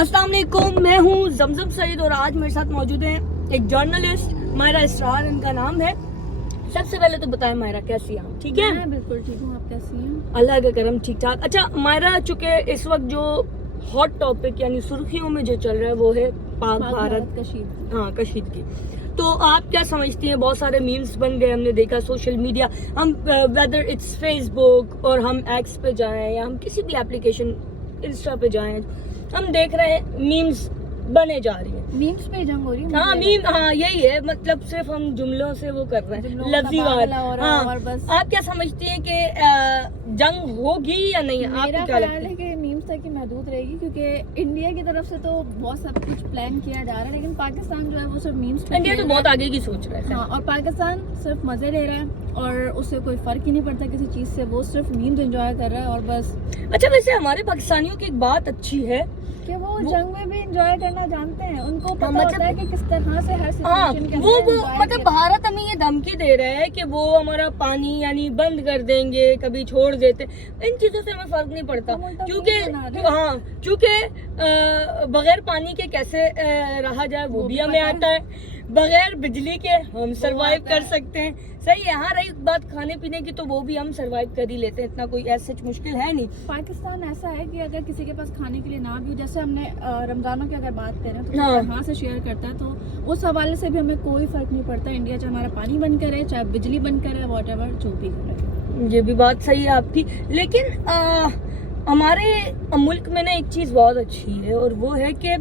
अस्सलाम वालेकुम, मैं हूँ जमजम सईद और आज मेरे साथ मौजूद हैं एक जर्नलिस्ट मायरा इसरार इनका नाम है। सबसे पहले तो बताएं मायरा कैसी हैं आप? ठीक है, मैं बिल्कुल ठीक हूँ। आप कैसी हैं? अल्लाह का करम ठीक ठाक। अच्छा मायरा, चूंकि इस वक्त जो हॉट टॉपिक यानी सुर्खियों में जो चल रहा है वो है पाक भारत कशीदगी। तो आप क्या समझती हैं? बहुत सारे मीम्स बन गए, हमने देखा सोशल मीडिया, हम वेदर इट्स फेसबुक और हम एक्स पे जाएं या हम किसी भी एप्लीकेशन इंस्टा पे जाएं, हम देख रहे हैं मीम्स बने जा रही है। मीम्स पे जंग हो रही है। हाँ मीम, हाँ यही है, मतलब सिर्फ हम जुमलों से वो कर रहे हैं, लफ्जीवार। हाँ, और बस आप क्या समझती हैं कि जंग होगी या नहीं? आपको मेरा क्या लगता ख्याल है कि मीम्स तक ही महदूद रहेगी, क्योंकि इंडिया की तरफ से तो बहुत सब कुछ प्लान किया जा रहा है, लेकिन पाकिस्तान जो है वो सिर्फ मीम्स पे इंडिया तो बहुत आगे की सोच रहा है। हाँ, और पाकिस्तान सिर्फ मजे ले रहा है और उससे कोई फर्क ही नहीं पड़ता किसी चीज से, वो सिर्फ मीम्स एंजॉय कर रहा है और बस। अच्छा, वैसे हमारे पाकिस्तानियों की एक बात अच्छी है कि वो जंग में भी एंजॉय करना जानते हैं, उनको पता मतलब, होता है कि किस तरह से हर हाँ सिचुएशन के वो अंदर enjoy मतलब किया। भारत हमें ये धमकी दे रहा है कि वो हमारा पानी यानी बंद कर देंगे, कभी छोड़ देते, इन चीजों से हमें फर्क नहीं पड़ता, हम उल्टा क्योंकि मीम बना रहे हैं। हाँ, क्योंकि बगैर पानी के कैसे रहा जाए वो भी हमें आता है, बगैर बिजली के हम सरवाइव कर सकते हैं। सही है। हाँ, रही बात खाने पीने की तो वो भी हम सरवाइव कर ही लेते हैं, इतना कोई ऐसा मुश्किल है नहीं। पाकिस्तान ऐसा है कि अगर किसी के पास खाने के लिए ना भी हो, जैसे हमने रमजानों की अगर बात करें तो हाँ। कहाँ से शेयर करता है, तो उस हवाले से भी हमें कोई फर्क नहीं पड़ता। इंडिया चाहे हमारा पानी बंद करे, चाहे बिजली बंद करे, व्हाटएवर जो भी करे। ये भी बात सही है आपकी, लेकिन हमारे मुल्क में ना एक चीज़ बहुत अच्छी है और वो है कि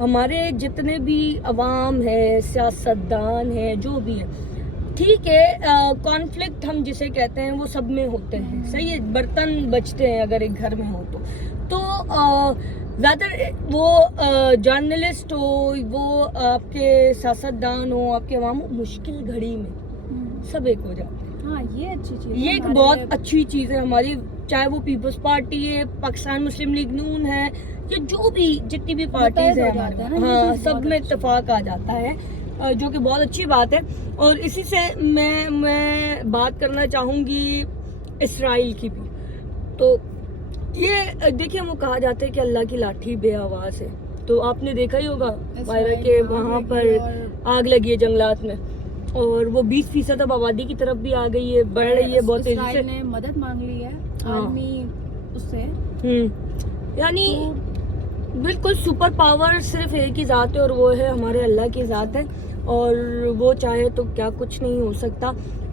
हमारे जितने भी अवाम है, सियासतदान है, जो भी है, ठीक है, कॉन्फ्लिक्ट हम जिसे कहते हैं वो सब में होते हैं। सही है, बर्तन बचते हैं अगर एक घर में हो तो ज़्यादातर वो जर्नलिस्ट हो, वो आपके सियासतदान हो, आपके अवाम हो, मुश्किल घड़ी में सब एक हो जाते हैं। हाँ, ये अच्छी चीज ये एक बहुत अच्छी चीज़ है हमारी, चाहे वो पीपल्स पार्टी है, पाकिस्तान मुस्लिम लीग नून है, या जो भी जितनी भी पार्टीज है हमारे, हाँ सब में इत्तेफाक आ जाता है, जो कि बहुत अच्छी बात है। और इसी से मैं बात करना चाहूँगी इसराइल की भी। तो ये देखिए, वो कहा जाता है कि अल्लाह की लाठी बेआवाज़ है, तो आपने देखा ही होगा मायरा के वहाँ पर आग लगी है जंगलात में, और वो 20% अब आबादी की तरफ भी आ गई है, बढ़ रही है बहुत तेजी से। ने मदद मांग ली है आर्मी उससे। यानी बिल्कुल सुपर पावर सिर्फ एक ही ज़ात है और वो है हमारे अल्लाह की ज़ात है, और वो चाहे तो क्या कुछ नहीं हो सकता।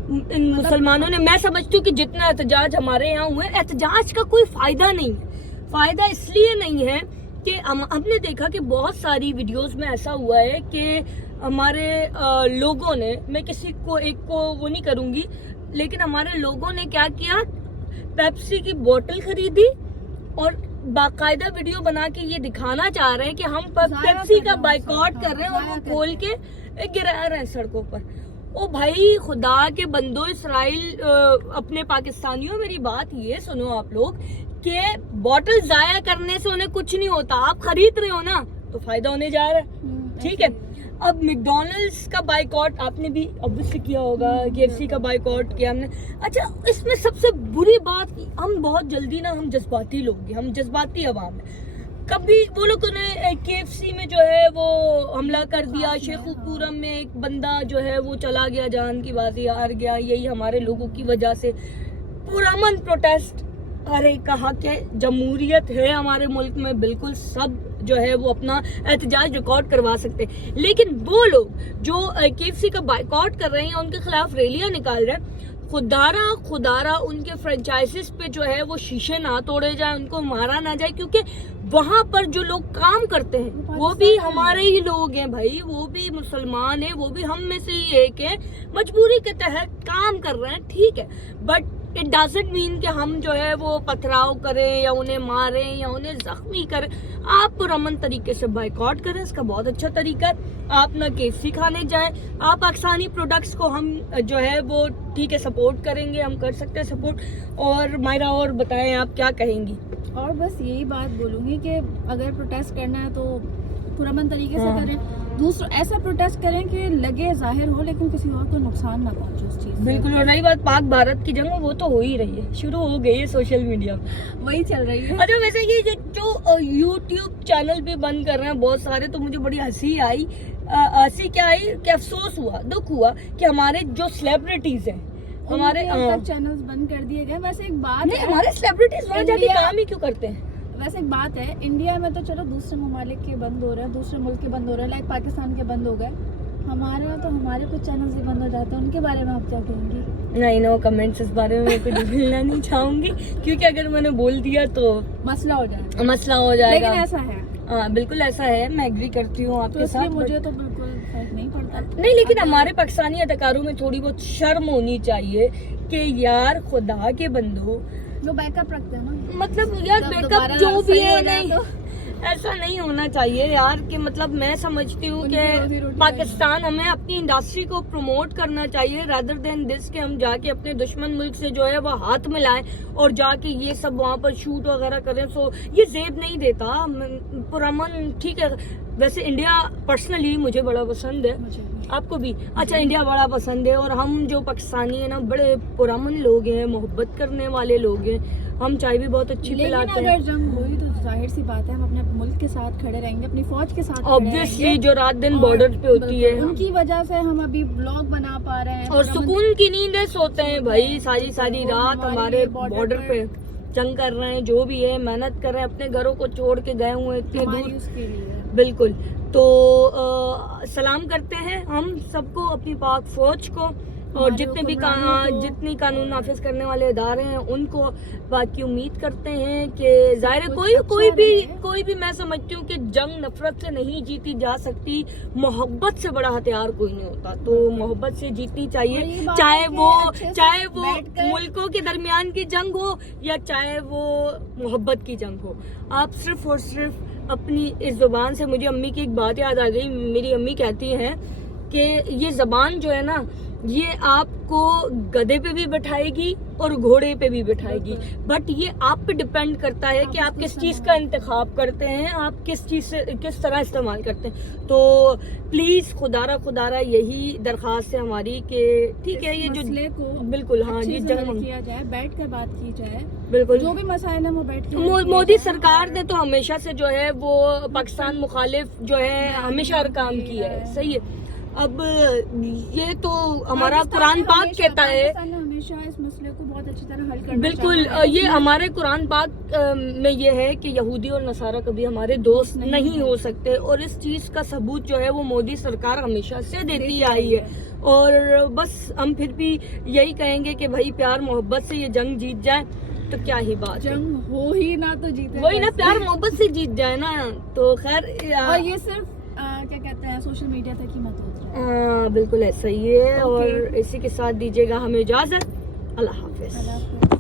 इन मुसलमानों ने, मैं समझती हूँ कि जितना एहतजाज हमारे यहाँ हुए, एहतजाज का कोई फायदा नहीं है। फायदा इसलिए नहीं है कि हमने देखा कि बहुत सारी वीडियोस में ऐसा हुआ है कि हमारे लोगों ने, मैं किसी को एक को वो नहीं करूंगी, लेकिन हमारे लोगों ने क्या किया, पेप्सी की बोतल खरीदी और बाकायदा वीडियो बना के ये दिखाना चाह रहे हैं कि हम पेप्सी का बाइकआउट कर रहे हैं, और वो खोल के गिरा रहे हैं सड़कों पर। ओ भाई, खुदा के बंदो, इसराइल अपने पाकिस्तानियों, मेरी बात ये सुनो आप लोग, कि बोतल जाया करने से उन्हें कुछ नहीं होता, आप खरीद रहे हो ना तो फायदा होने जा रहा है। ठीक है, अब मैकडॉनल्ड्स का बाइकआउट आपने भी ऑब्वियसली किया होगा, KFC का बाइकआउट किया हमने। अच्छा, इसमें सबसे बुरी बात, हम बहुत जल्दी ना, हम जज्बाती लोग, हम जज्बाती अवाम है। कभी वो लोगों ने KFC में जो है वो हमला कर दिया, शेखुपुरम में एक बंदा जो है वो चला गया, जान की बाजी हार गया, यही हमारे लोगों की वजह से। पुरअमन प्रोटेस्ट, अरे कहा कि जमहूरियत है हमारे मुल्क में, बिल्कुल सब जो है वो अपना एहतजाज रिकॉर्ड करवा सकते हैं, लेकिन वो लोग जो KFC का बाइकआउट कर रहे हैं, उनके खिलाफ रैलियां निकाल रहे हैं, खुदारा उनके फ्रेंचाइजीज पे जो है वो शीशे ना तोड़े जाए, उनको मारा ना जाए, क्योंकि वहां पर जो लोग काम करते हैं वो भी हमारे ही लोग हैं भाई, वो भी मुसलमान हैं, वो भी हम में से ही एक है, मजबूरी के तहत काम कर रहे हैं, ठीक है, बट इट डजंट मीन कि हम जो है वो पथराव करें या उन्हें मारें या उन्हें जख्मी करें। आप पुरअमन तरीके से बाइकआउट करें, इसका बहुत अच्छा तरीका है। आप ना KFC खाने जाएं, आप पाकिस्तानी प्रोडक्ट्स को हम जो है वो ठीक है सपोर्ट करेंगे, हम कर सकते हैं सपोर्ट। और मायरा, और बताएं आप क्या कहेंगी? और बस यही बात बोलूंगी कि अगर प्रोटेस्ट करना है तो पुरअमन तरीके से हाँ। करें, दूसरा ऐसा प्रोटेस्ट करें कि लगे जाहिर हो लेकिन किसी और को नुकसान ना पहुंचे उस चीज से। बिल्कुल। और रही बात पाक भारत की जंग, वो तो हो ही रही है, शुरू हो गई है सोशल मीडिया पे। वही चल रही है। अच्छा वैसे ये जो यूट्यूब चैनल भी बंद कर रहे हैं बहुत सारे, तो मुझे बड़ी हंसी आई। हंसी क्या आई कि अफसोस हुआ, दुख हुआ कि हमारे जो सेलिब्रिटीज हैं, हमारे तक चैनल्स बंद कर दिए गए। वैसे एक बात नहीं, है, हमारे सेलिब्रिटीज वहाँ जाके इंडिया- काम ही क्यों करते हैं? वैसे एक बात है, इंडिया में तो चलो दूसरे ममालिक के बंद हो रहे हैं, दूसरे मुल्क के बंद हो रहे हैं, लाइक पाकिस्तान के बंद हो गए, हमारे यहाँ तो हमारे कुछ चैनल्स भी बंद हो जाते हैं, उनके बारे में आप क्या कहेंगी? नहीं, नो कमेंट्स इस बारे में मैं कुछ बोलना नहीं चाहूंगी, क्योंकि अगर मैंने बोल दिया तो मसला हो जाएगा। मसला हो जाएगा। लेकिन ऐसा है हाँ बिल्कुल ऐसा है, मैं एग्री करती हूँ तो आपके इसलिए साथ। मुझे तो बिल्कुल फर्क नहीं पड़ता। नहीं, लेकिन अगर- हमारे पाकिस्तानी अदाकारों में थोड़ी बहुत शर्म होनी चाहिए कि यार खुदा के बंदो, जो बैकअप रखते हैं ना, मतलब यार जब बैकअप दोबारा जो भी सही है हो जाए नहीं, तो- ऐसा नहीं होना चाहिए यार। कि मतलब मैं समझती हूँ उनकी रोजी कि रोटी पाकिस्तान, हमें अपनी इंडस्ट्री को प्रमोट करना चाहिए रादर देन दिस कि हम जाके अपने दुश्मन मुल्क से जो है वो हाथ मिलाएं और जाके ये सब वहाँ पर शूट वगैरह करें। सो ये जेब नहीं देता। पुरअमन ठीक है, वैसे इंडिया पर्सनली मुझे बड़ा पसंद है, मुझे भी। आपको भी? अच्छा, इंडिया बड़ा पसंद है। और हम जो पाकिस्तानी है ना, बड़े पुरअमन लोग हैं, मोहब्बत करने वाले लोग हैं, हम चाय भी बहुत अच्छी लेकिन पिलाते अगर हैं। जंग हुई तो जाहिर सी बात है हम अपने मुल्क के साथ खड़े रहेंगे, अपनी फौज के साथ खड़े ऑब्वियसली रहेंगे। जो रात दिन और बॉर्डर पे होती है, बिल्कुल, उनकी वजह से हम अभी ब्लॉग बना पा रहे हैं और पुरअमन- सुकून की नींद सोते हैं भाई सारी सारी वो रात। हमारे हमारे border बॉर्डर पे जंग कर रहे हैं, जो भी है मेहनत कर रहे हैं, अपने घरों को छोड़ के गए हुए इतने हमारी दूर। उसके लिए। बिल्कुल। तो सलाम करते हैं हम सबको, अपनी पाक फौज को, और हमारे जितने भी हुक्मरानों को। जितनी कानून नाफिज करने वाले इदारे हैं उनको। बाकी उम्मीद करते हैं कि जाहिर है कुछ कोई अच्छा कोई भी मैं समझती हूँ कि जंग नफरत से नहीं जीती जा सकती, मोहब्बत से बड़ा हथियार कोई नहीं होता। तो मोहब्बत से जीतनी और चाहिए, ये बात चाहे है कि वो अच्छे से चाहे वो बैठकर- मुल्कों के दरमियान की जंग हो या चाहे वो मोहब्बत की जंग हो। आप सिर्फ और सिर्फ अपनी इस जुबान से, मुझे अम्मी की एक बात याद आ गई। मेरी अम्मी कहती हैं कि ये जबान जो है ना, ये आपको गधे पे भी बैठाएगी और घोड़े पे भी बैठाएगी, बट ये आप पे डिपेंड करता है कि आप किस चीज का इंतखाब करते हैं, आप किस चीज से किस तरह इस्तेमाल करते हैं। तो प्लीज खुदारा यही दरखास्त है हमारी कि ठीक है, ये जो मसले को बिल्कुल, हाँ, अच्छे ये से जंग हल किया जाए, बैठ कर बात की जाए, बिल्कुल जो भी मसाइल है वो बैठ के हल किए मोदी जाए। सरकार ने तो हमेशा से जो है वो पाकिस्तान मुखालिफ जो है हमेशा हर काम किया है, सही है। अब ये तो हमारा पाकिस्तान कुरान ने पाक हमेशा- कहता है, पाकिस्तान ने हमेशा इस मसले को बहुत अच्छी तरह हल करना बिल्कुल, चाहा है। ये हमारे कुरान पाक में ये है कि यहूदी और नसारा कभी हमारे दोस्त नहीं हो सकते, और इस चीज का सबूत जो है वो मोदी सरकार हमेशा से देती आई है। और बस हम फिर भी यही कहेंगे कि भाई प्यार मोहब्बत से ये जंग जीत जाए तो क्या ही बात है। जंग हो ही ना तो जीते, वही ना, प्यार मोहब्बत से जीत जाए ना, तो खैर और ये सिर्फ क्या कहते हैं सोशल मीडिया तक ही मत उतरे। बिल्कुल ऐसा ही है। ओके। और इसी के साथ दीजिएगा हमें इजाजत। अल्लाह हाफिज। अल्लाह हाफ़िज़।